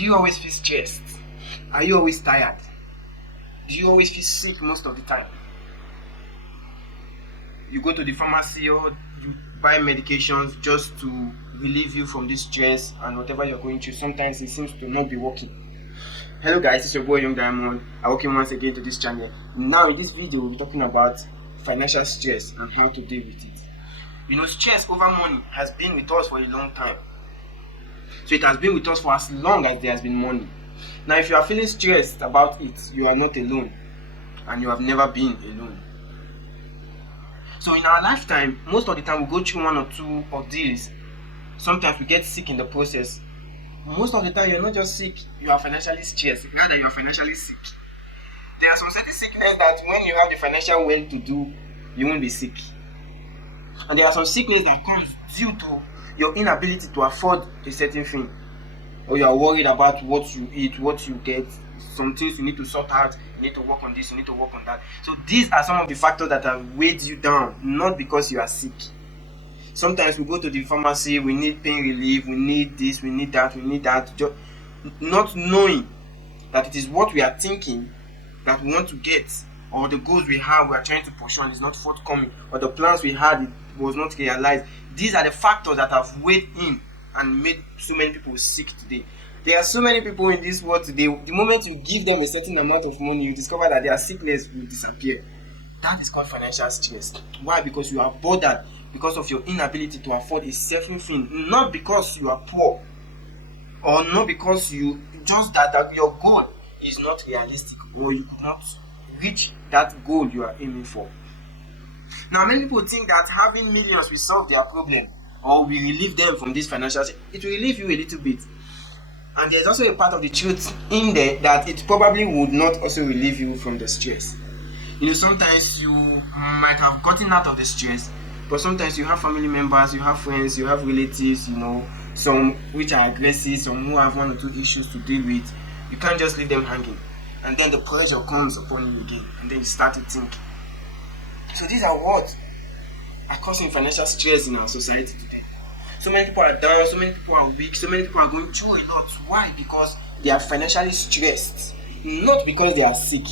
Do you always feel stressed? Are you always tired? Do you always feel sick most of the time? You go to the pharmacy or you buy medications just to relieve you from this stress and whatever you're going through. Sometimes it seems to not be working. Hello guys, it's your boy Young Diamond. I welcome once again to this channel. Now in this video we'll be talking about financial stress and how to deal with it. You know, stress over money has been with us for a long time. So it has been with us for as long as there has been money. Now if you are feeling stressed about it, you are not alone, and you have never been alone. So in our lifetime, most of the time we go through one or two ordeals. Sometimes we get sick in the process. Most of the time you're not just sick, you are financially stressed. Rather, you are financially sick. There are some certain sickness that when you have the financial well to do, you won't be sick. And there are some sickness that comes due to your inability to afford a certain thing. Or you are worried about what you eat, what you get, some things you need to sort out, you need to work on this, you need to work on that. So these are some of the factors that have weighed you down, not because you are sick. Sometimes we go to the pharmacy, we need pain relief, we need this, we need that, just not knowing that it is what we are thinking that we want to get, or the goals we have we are trying to pursue and is not forthcoming, or the plans we had it was not realized. These are the factors that have weighed in and made so many people sick today. There are so many people in this world today, the moment you give them a certain amount of money, you discover that their sickness will disappear. That is called financial stress. Why? Because you are bothered because of your inability to afford a certain thing. Not because you are poor, or not because you just that your goal is not realistic, or you could not reach that goal you are aiming for. Now many people think that having millions will solve their problem, or will relieve them from this financial stress. It will relieve you a little bit. And there's also a part of the truth in there that it probably would not also relieve you from the stress. You know, sometimes you might have gotten out of the stress, but sometimes you have family members, you have friends, you have relatives, you know, some which are aggressive, some who have one or two issues to deal with. You can't just leave them hanging. And then the pressure comes upon you again, and then you start to think. So these are what are causing financial stress in our society today. So many people are down, so many people are weak, so many people are going through a lot. Why? Because they are financially stressed. Not because they are sick,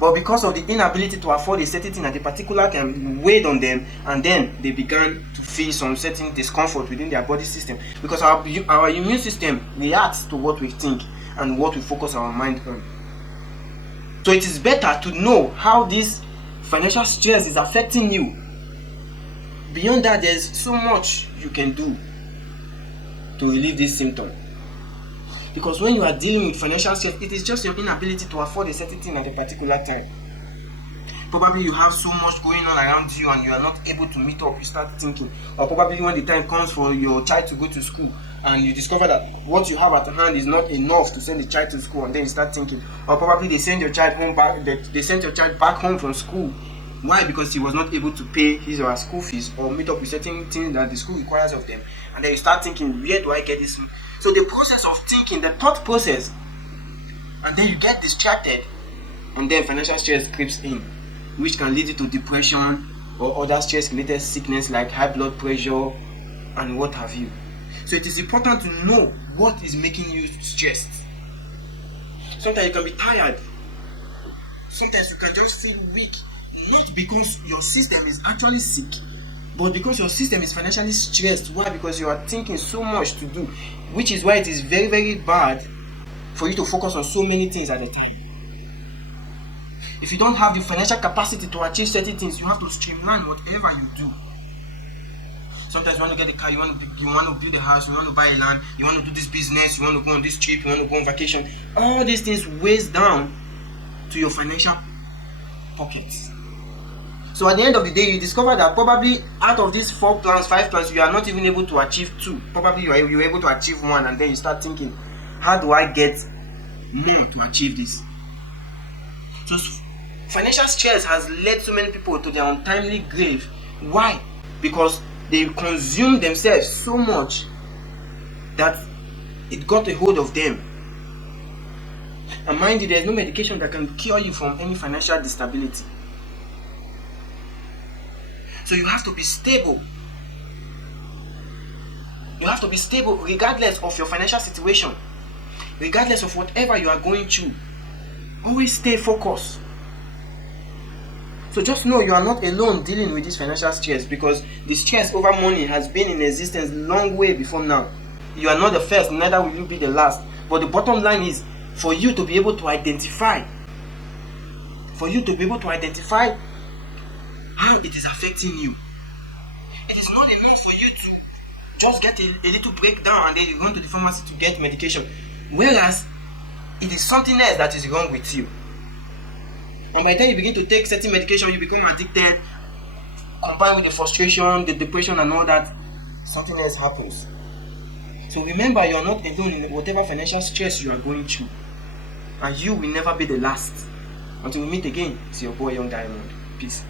but because of the inability to afford a certain thing at a particular time weighed on them, and then they began to feel some certain discomfort within their body system. Because our immune system reacts to what we think and what we focus our mind on. So it is better to know how this financial stress is affecting you. Beyond that, there's so much you can do to relieve this symptom. Because when you are dealing with financial stress, it is just your inability to afford a certain thing at a particular time. Probably you have so much going on around you and you are not able to meet up, you start thinking. Or probably when the time comes for your child to go to school and you discover that what you have at hand is not enough to send the child to school, and then you start thinking. Or probably they send your child they sent your child back home from school. Why? Because he was not able to pay his or her school fees or meet up with certain things that the school requires of them. And then you start thinking, where do I get this? So the process of thinking, the thought process, and then you get distracted, and then financial stress creeps in, which can lead you to depression or other stress-related sickness like high blood pressure and what have you. So it is important to know what is making you stressed. Sometimes you can be tired. Sometimes you can just feel weak. Not because your system is actually sick, but because your system is financially stressed. Why? Because you are thinking so much to do, which is why it is very, very bad for you to focus on so many things at a time. If you don't have the financial capacity to achieve certain things, you have to streamline whatever you do. Sometimes you want to get a car, you want to build a house, you want to buy a land, you want to do this business, you want to go on this trip, you want to go on vacation. All these things weighs down to your financial pockets. So at the end of the day, you discover that probably out of these 5 plans, you are not even able to achieve 2. Probably you are able to achieve 1, and then you start thinking, how do I get more to achieve this? So financial stress has led so many people to their untimely grave. Why? Because they consume themselves so much that it got a hold of them. And mind you, there's no medication that can cure you from any financial instability. So you have to be stable. You have to be stable regardless of your financial situation. regardless of whatever you are going through. Always stay focused. So just know you are not alone dealing with this financial stress, because the stress over money has been in existence long way before now. You are not the first, neither will you be the last. But the bottom line is for you to be able to identify, how it is affecting you. It is not enough for you to just get a little breakdown and then you run to the pharmacy to get medication. Whereas it is something else that is wrong with you. And by the time you begin to take certain medication, you become addicted, combined with the frustration, the depression and all that, something else happens. So remember, you are not alone in whatever financial stress you are going through. And you will never be the last. Until we meet again, it's your boy Young Diamond. Peace.